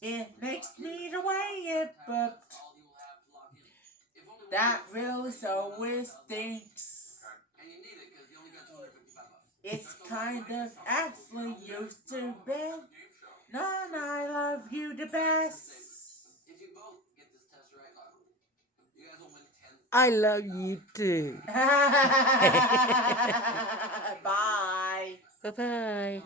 It makes me the way it burped. That really always stinks. It's kind of actually used to be. None, I love you the best. I love you too. Bye. Bye bye.